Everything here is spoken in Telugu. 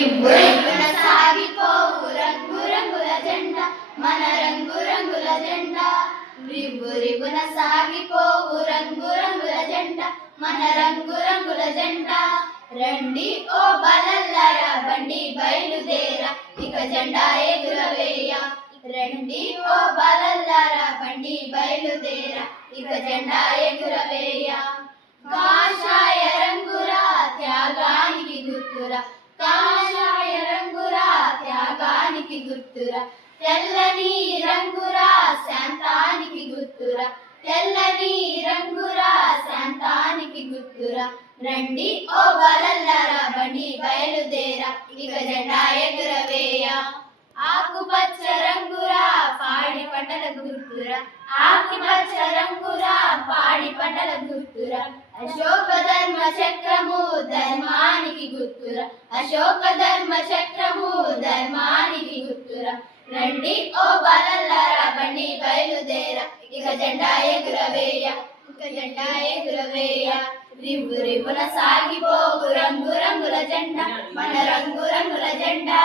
రివ్వున సాగిపోవు రంగు రంగుల జెండా మన రంగు రంగుల జెండా. రివ్వున సాగిపోవు రంగు రంగుల జెండా మన రంగు రంగుల జెండా. రండి ఓ బలల్లరా బండి బయలుదేరా ఇక జెండా ఎగురవేయ. రండి ఓ బలల్లరా బండి బయలుదేరా ఇక జెండా ఎగురవేయ. కాషాయ రంగురా త్యాగానికి గుర్తురా కాషాయ రంగురా త్యాగానికి గుర్తురా. తెల్లని రంగురా శాంతానికి గుర్తురా తెల్లని రంగురా శాంతానికి గుర్తురా. రండి ఓ బలల్లరా బండి బయలుదేరా ఇక జెండా ఎగురవేయ. ఆకుపచ్చ రంగురా పాడి పంటల గుర్తురా ఆకుపచ్చ రంగురా పాడి పంటల గుర్తురా. అశోక ధర్మ చక్రము ధర్మానికి గుర్తురా అశోక ధర్మ చక్రము ధర్మానికి గుర్తురా. రండి ఓ బలల్లరా బండి బయలుదేరా ఇక జెండా ఎగురవేయ ఇక జెండా ఎగురవేయ. రివ్వున సాగిపోవు రంగు రంగుల జెండా మన రంగు రంగుల జెండా.